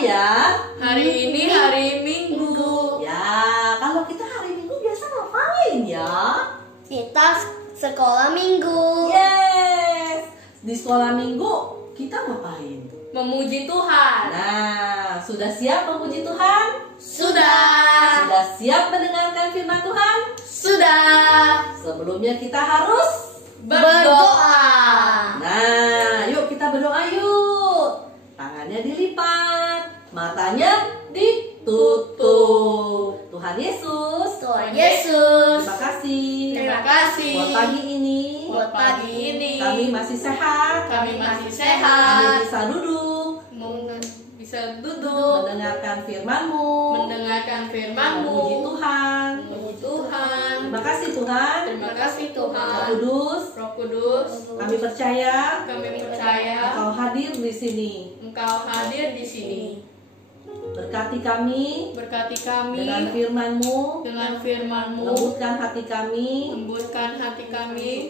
ya? Hari ini hari Minggu. Ya, kalau kita hari Minggu biasa ngapain ya? Kita sekolah minggu. Yes, di sekolah Minggu kita ngapain? Memuji Tuhan. Nah, sudah siap memuji Tuhan? Sudah. Sudah siap mendengarkan firman Tuhan? Sudah. Sebelumnya kita harus Berdoa. Nah, yuk kita berdoa yuk. Tangannya dilipat, matanya ditutup. Tuhan Yesus, Tuhan Yesus. terima kasih. Terima kasih. Buat pagi ini, Buat pagi ini. kami masih sehat. Kami masih Kami sehat. bisa duduk, Bisa duduk. mendengarkan firman-Mu, Mendengarkan firman-Mu. memuji Tuhan. Memuji Tuhan. Terima kasih Tuhan. Terima kasih Roh Tuhan. Kudus, Roh Kudus. kami percaya Kami percaya Engkau hadir di sini. Engkau hadir di sini. Berkati kami Berkati kami dengan firman-Mu, dengan firman-Mu. lembutkan hati kami Lembutkan hati kami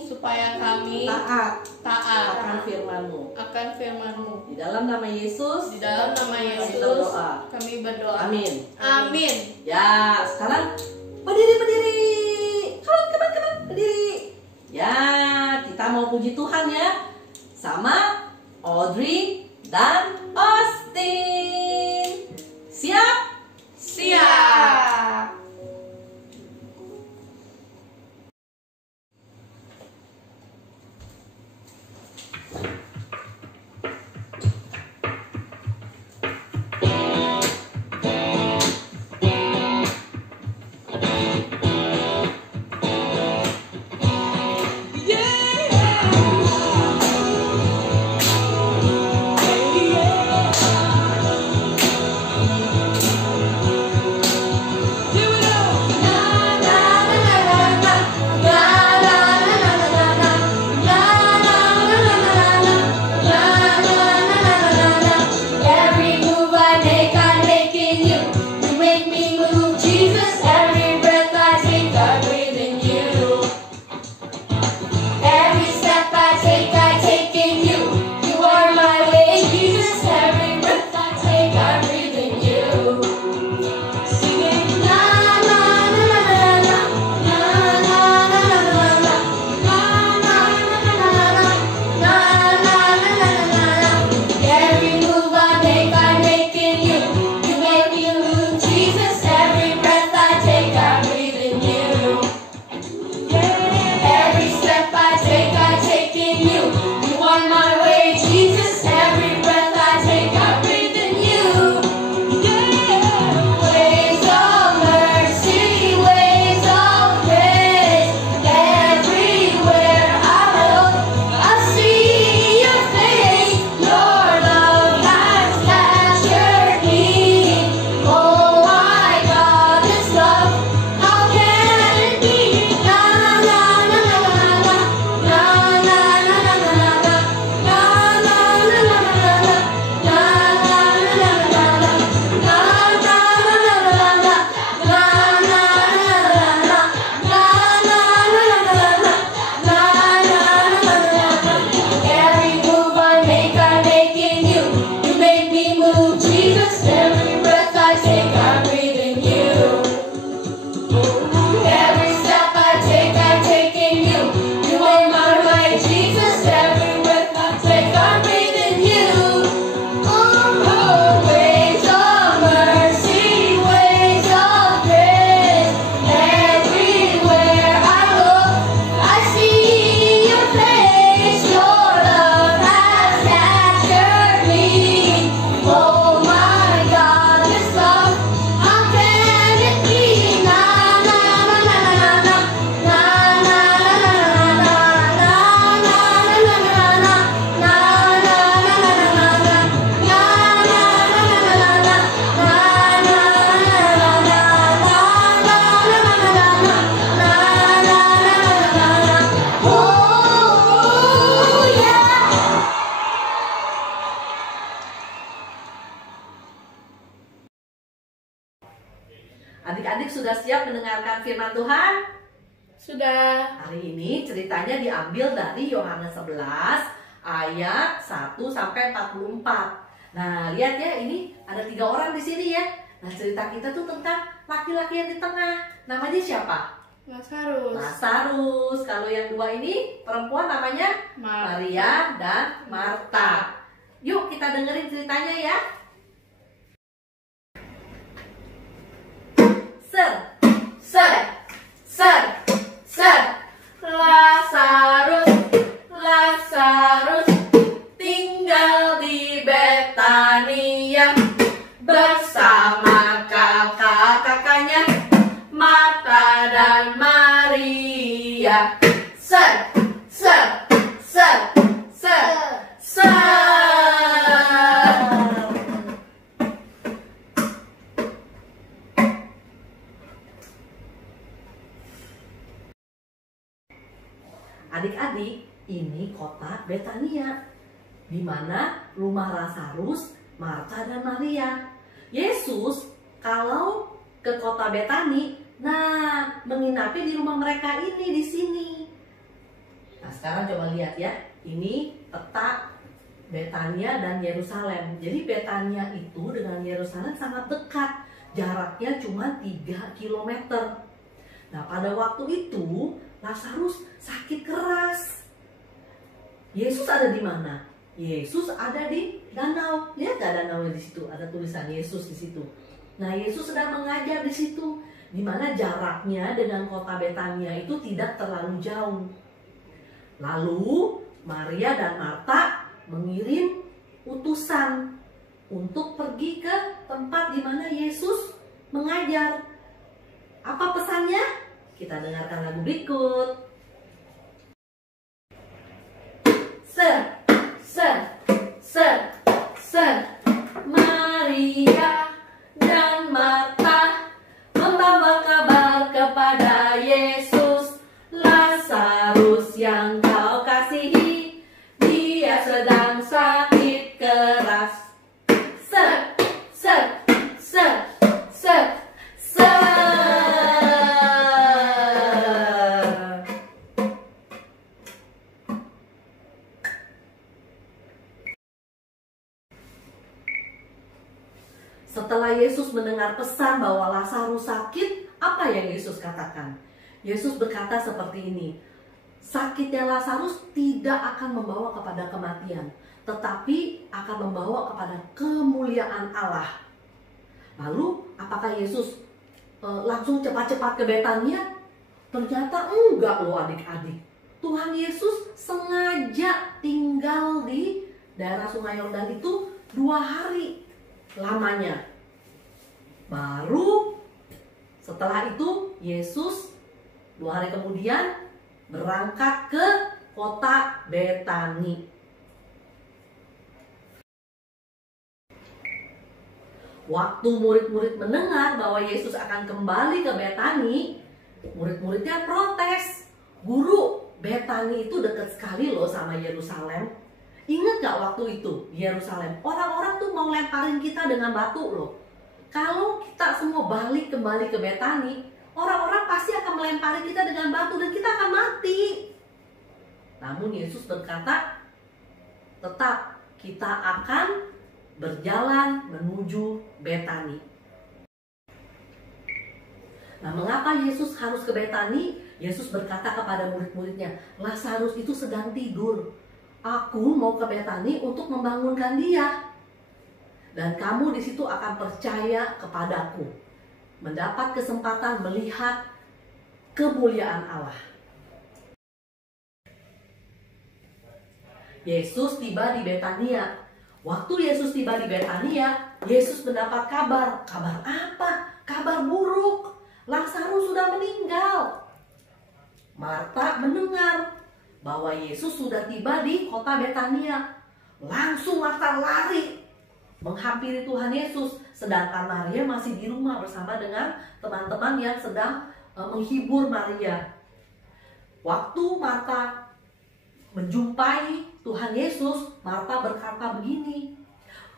supaya kami taat akan firman-Mu. akan firman-Mu. Di dalam nama Yesus, Di dalam nama kami Yesus berdoa. kami berdoa. Amin. Amin. Ya, sekarang berdiri. Come on, berdiri. Ya, kita mau puji Tuhan ya. Sama Audrey dan Austin. Siap? Siap. Every move I make, I make in you. You make me move, Jesus. Every breath I take, I breathe in you. Every step I take in you. You are my way, Jesus. Every breath I take, I breathe in you. Singing na na na na na na na na na na. Every move I make in you. You make me move, Jesus. Every breath I take, I breathe in you. Every step I take in you. You are my way, Jesus. Every breath I take, I breathe in you. Ways of mercy, ways of grace. Everywhere I look, I see your face. Your love has captured me. Oh my God, this love, how can it be? Na na na na na na na na na na na Every move I make in you. You make me move, Jesus. Every breath I take, I breathe in you. Every step I take in you. You are my way, Jesus. Every breath I take, I breathe in you. Oh, ways of mercy, ways of grace. Everywhere I look, I see your face. Your love has captured me. Oh my God, this love, how can it be? Na na na na na na na na Oh yeah. Adik-adik sudah siap mendengarkan firman Tuhan? Sudah. Hari ini ceritanya diambil dari Yohanes 11 ayat 1 sampai 44. Nah, lihat ya, ini ada 3 orang di sini ya. Nah, cerita kita tuh tentang laki-laki yang di tengah. Namanya siapa? Lazarus. Lazarus. Kalau yang 2 ini perempuan namanya Maria dan Marta. Yuk kita dengerin ceritanya ya. Ser. Lazarus tinggal di Betania bersama kakak-kakaknya Marta dan Maria. Ser. Adik-adik, ini kota Betania, di mana rumah Lazarus, Marta dan Maria. Yesus kalau ke kota Betani, nah menginapi di rumah mereka ini di sini. Nah sekarang coba lihat ya, ini peta Betania dan Yerusalem. Jadi Betania itu dengan Yerusalem sangat dekat, jaraknya cuma 3 km. Nah pada waktu itu Lazarus sakit keras. Yesus ada di mana? Yesus ada di danau. Lihat gak danaunya di situ? Ada tulisan Yesus di situ. Nah, Yesus sedang mengajar di situ, di mana jaraknya dengan kota Betania itu tidak terlalu jauh. Lalu Maria dan Marta mengirim utusan untuk pergi ke tempat di mana Yesus mengajar. Apa pesannya? Kita dengarkan lagu berikut. Maria dan Marta membawa kabar kepada Yesus. Lazarus yang kau kasihi, dia sedang sakit keras. Setelah Yesus mendengar pesan bahwa Lazarus sakit, apa yang Yesus katakan? Yesus berkata seperti ini, sakitnya Lazarus tidak akan membawa kepada kematian, tetapi akan membawa kepada kemuliaan Allah. Lalu, apakah Yesus langsung cepat-cepat ke Betania? Ternyata enggak loh adik-adik. Tuhan Yesus sengaja tinggal di daerah Sungai Yordan itu 2 hari lamanya. Baru setelah itu Yesus 2 hari kemudian berangkat ke kota Betani. Waktu murid-murid mendengar bahwa Yesus akan kembali ke Betani, murid-muridnya protes. Guru, Betani itu dekat sekali loh sama Yerusalem. Ingat gak waktu itu di Yerusalem? Orang-orang tuh mau lemparin kita dengan batu loh. Kalau kita semua balik kembali ke Betani, orang-orang pasti akan melempari kita dengan batu dan kita akan mati. Namun Yesus berkata, tetap kita akan berjalan menuju Betani. Nah, mengapa Yesus harus ke Betani? Yesus berkata kepada murid-muridnya, Lazarus itu sedang tidur. Aku mau ke Betani untuk membangunkan dia. Dan kamu di situ akan percaya kepadaku, mendapat kesempatan melihat kemuliaan Allah. Yesus tiba di Betania. Waktu Yesus tiba di Betania, Yesus mendapat kabar. Kabar apa? Kabar buruk. Lazarus sudah meninggal. Marta mendengar bahwa Yesus sudah tiba di kota Betania. Langsung Marta lari menghampiri Tuhan Yesus, sedangkan Maria masih di rumah bersama dengan teman-teman yang sedang menghibur Maria. Waktu Marta menjumpai Tuhan Yesus, Marta berkata begini,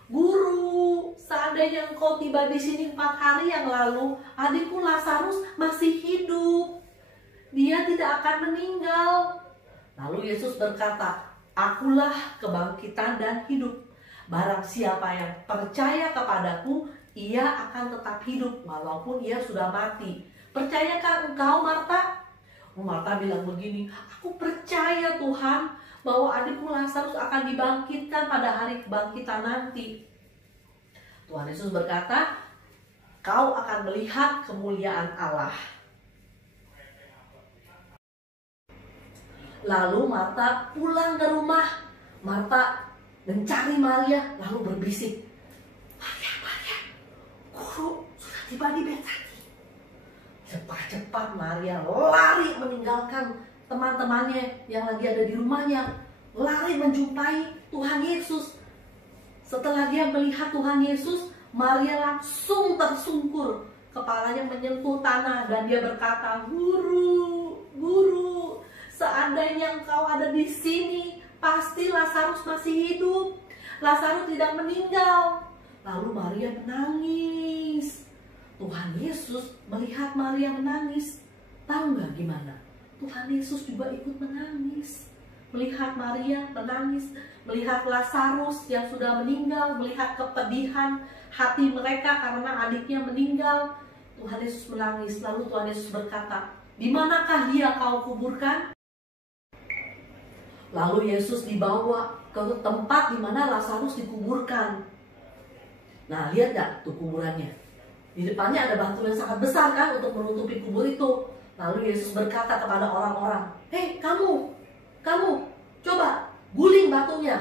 Guru, seandainya engkau tiba di sini 4 hari yang lalu, adikku Lazarus masih hidup. Dia tidak akan meninggal. Lalu Yesus berkata, Akulah kebangkitan dan hidup. barang siapa yang percaya kepadaku, ia akan tetap hidup walaupun ia sudah mati. Percayakah engkau, Marta? Marta bilang begini, aku percaya Tuhan bahwa adikku Lazarus akan dibangkitkan pada hari kebangkitan nanti. Tuhan Yesus berkata, kau akan melihat kemuliaan Allah. Lalu Marta pulang ke rumah. Marta mencari Maria lalu berbisik, Maria, guru sudah tiba di Betani. Cepat-cepat Maria lari meninggalkan teman-temannya yang lagi ada di rumahnya, lari menjumpai Tuhan Yesus. Setelah dia melihat Tuhan Yesus, Maria langsung tersungkur, kepalanya menyentuh tanah dan dia berkata, Guru, seandainya engkau ada di sini, pasti Lazarus masih hidup. Lazarus tidak meninggal. Lalu Maria menangis. Tuhan Yesus melihat Maria menangis. Tahu nggak gimana? Tuhan Yesus juga ikut menangis. Melihat Maria menangis, melihat Lazarus yang sudah meninggal, melihat kepedihan hati mereka karena adiknya meninggal. Tuhan Yesus menangis. Lalu Tuhan Yesus berkata, di manakah dia kau kuburkan? Lalu Yesus dibawa ke tempat di mana Lazarus dikuburkan. Nah, lihat gak tuh kuburannya? Di depannya ada batu yang sangat besar kan untuk menutupi kubur itu. Lalu Yesus berkata kepada orang-orang, hei kamu, coba guling batunya.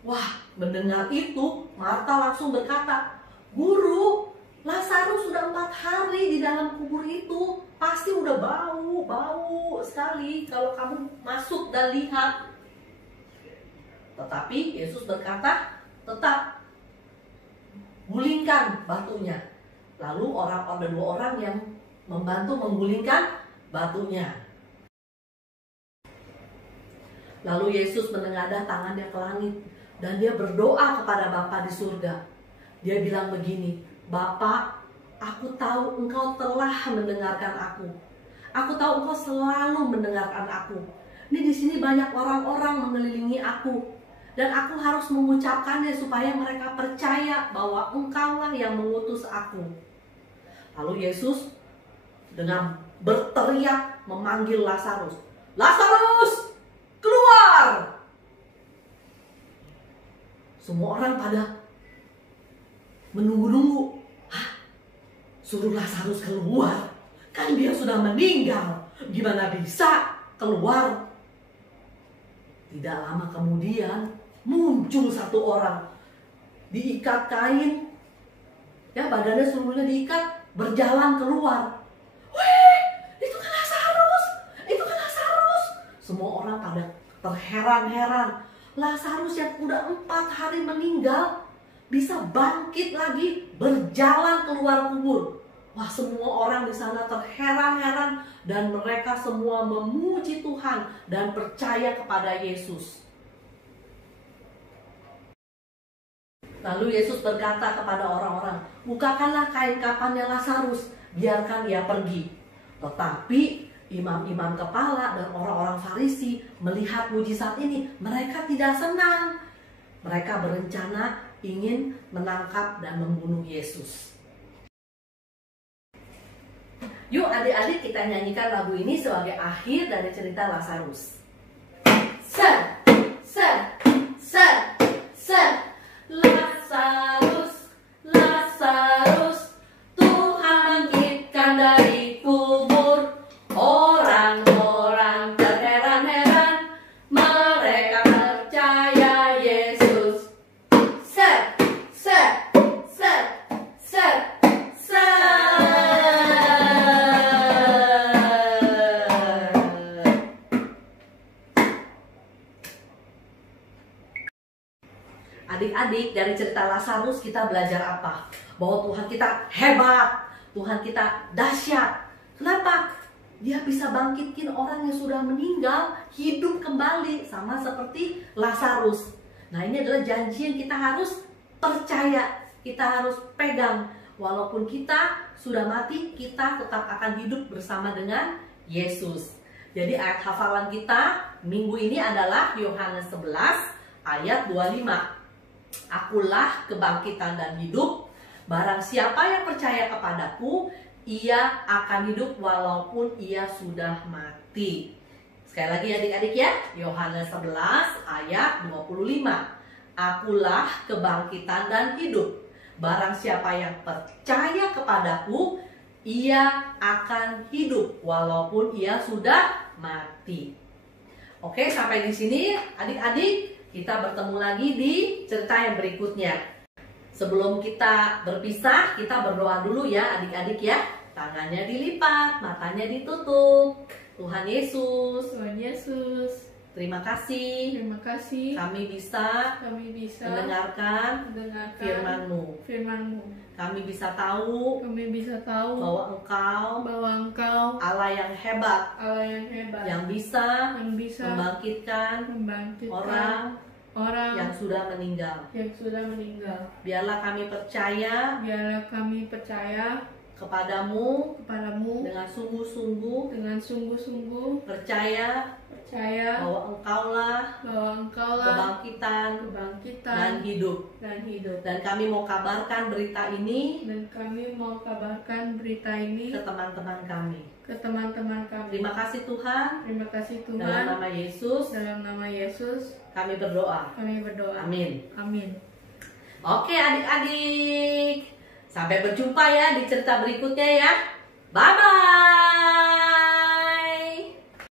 Wah, mendengar itu, Marta langsung berkata, Guru, Lazarus sudah 4 hari di dalam kubur itu. Pasti udah bau sekali kalau kamu masuk dan lihat. Tetapi Yesus berkata, tetap gulingkan batunya. Lalu ada 2 orang yang membantu menggulingkan batunya. Lalu Yesus menengadah tangannya ke langit dan dia berdoa kepada Bapa di surga. Dia bilang begini, Bapa, aku tahu engkau telah mendengarkan aku. Aku tahu engkau selalu mendengarkan aku. Ini di sini banyak orang-orang mengelilingi aku. Dan aku harus mengucapkannya supaya mereka percaya bahwa engkaulah yang mengutus aku. Lalu Yesus dengan berteriak memanggil Lazarus. Lazarus, keluar! Semua orang pada menunggu-nunggu. Hah? Suruh Lazarus keluar? Kan dia sudah meninggal. Gimana bisa keluar? Tidak lama kemudian muncul 1 orang, diikat kain, ya badannya seluruhnya diikat, berjalan keluar. Wih, itu kan Lazarus, Semua orang pada terheran-heran. Lazarus yang udah 4 hari meninggal bisa bangkit lagi, berjalan keluar kubur. Wah, semua orang di sana terheran-heran dan mereka semua memuji Tuhan dan percaya kepada Yesus. Lalu Yesus berkata kepada orang-orang, bukakanlah kain kafannya Lazarus, biarkan ia pergi. Tetapi imam-imam kepala dan orang-orang Farisi melihat mujizat ini, mereka tidak senang. Mereka berencana ingin menangkap dan membunuh Yesus. Yuk adik-adik kita nyanyikan lagu ini sebagai akhir dari cerita Lazarus. Ser, ser, ser, ser. Lazarus, Lazarus, Tuhan bangkitkan dari kubur. Orang-orang terheran-heran, mereka percaya Yesus. Ser, ser, ser, ser, ser. Adik-adik, dari cerita Lazarus kita belajar apa? Bahwa Tuhan kita hebat, Tuhan kita dahsyat. Kenapa? Dia bisa bangkitkan orang yang sudah meninggal hidup kembali, sama seperti Lazarus. Nah, ini adalah janji yang kita harus percaya, kita harus pegang. Walaupun kita sudah mati, kita tetap akan hidup bersama dengan Yesus. Jadi ayat hafalan kita minggu ini adalah Yohanes 11 ayat 25. Akulah kebangkitan dan hidup. Barang siapa yang percaya kepadaku, ia akan hidup walaupun ia sudah mati. Sekali lagi adik-adik ya, Yohanes 11 ayat 25. Akulah kebangkitan dan hidup. Barang siapa yang percaya kepadaku, ia akan hidup walaupun ia sudah mati. Oke, sampai di sini adik-adik, kita bertemu lagi di cerita yang berikutnya. Sebelum kita berpisah, kita berdoa dulu ya adik-adik ya. Tangannya dilipat, matanya ditutup. Tuhan Yesus, Tuhan Yesus, terima kasih terima kasih kami bisa mendengarkan firman-Mu. Kami bisa tahu bahwa Engkau Allah yang hebat, yang bisa membangkitkan orang yang sudah meninggal. Biarlah kami percaya kepadamu dengan sungguh-sungguh, percaya bahwa Engkaulah kebangkitan dan hidup. Dan kami mau kabarkan berita ini ke teman-teman kami. Terima kasih Tuhan. Dalam nama Yesus kami berdoa. Amin. Oke adik-adik, sampai berjumpa ya di cerita berikutnya ya. Bye-bye.